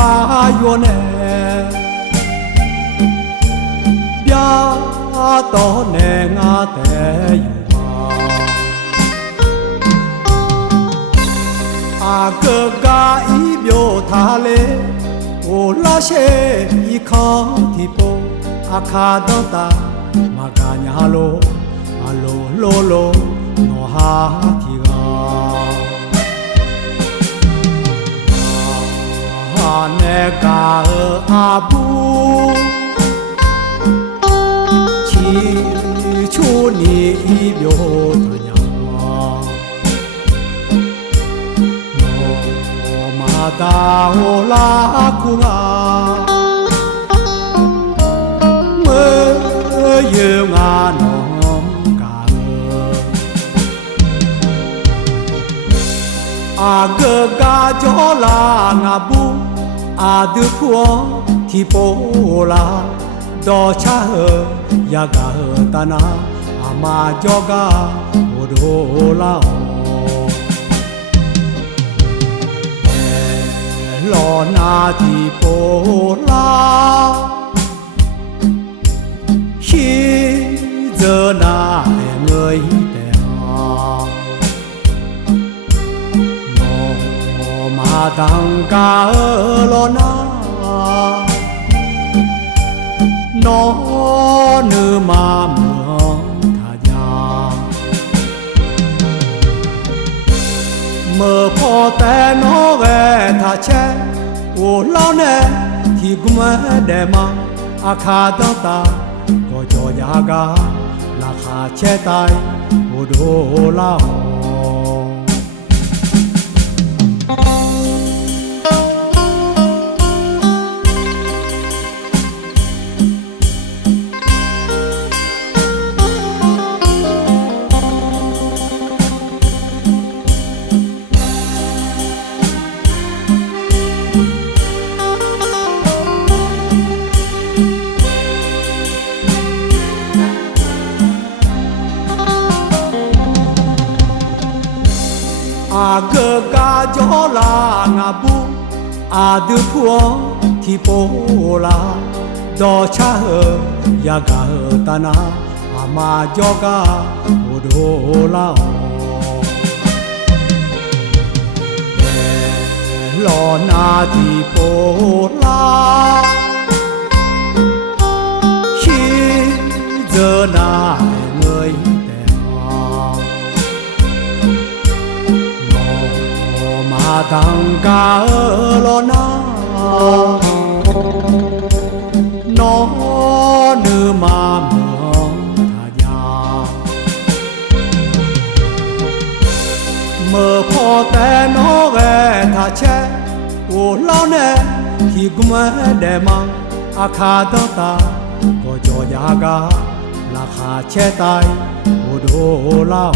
ba yo nè bia to nè ngã té à cơ ga ý biểu thà lê ô la xe ý khó thì bộ à khá đó ta mà cả nhà lô à lô lô lô nó ha thì ga nè cả à bu chỉ chú ni ý biểu thà nhà ta hồ la cung à mơ yêu ngà nóm cả à gơ ga cho la ngà bu à đưa phua thì bố la đò cha hơ ya ga hơ ta na à ma cho ga hồ đô la lo na thì bố la khi giờ na người đèo nó mà tăng ca lo na nó nữ mà mường thà nhà mơ phò té nó về thà che ô lao nè thì cũng để mà à khá đó ta có cho nhà ga là khá che tay ô đồ lao à gơ ga gió la ngà bu à đưa phua thì bố la đò cha hơ ya ga hơ ta na à ma gió ga ô đô la lo na thì bố la khi giờ na người tăng ca lo na nó nữ mà mường thà nhà mơ phò té nó về thà che ô lao nè thì cũng để mà à khá đó ta có cho nhà ga là khá che tay ô đô lao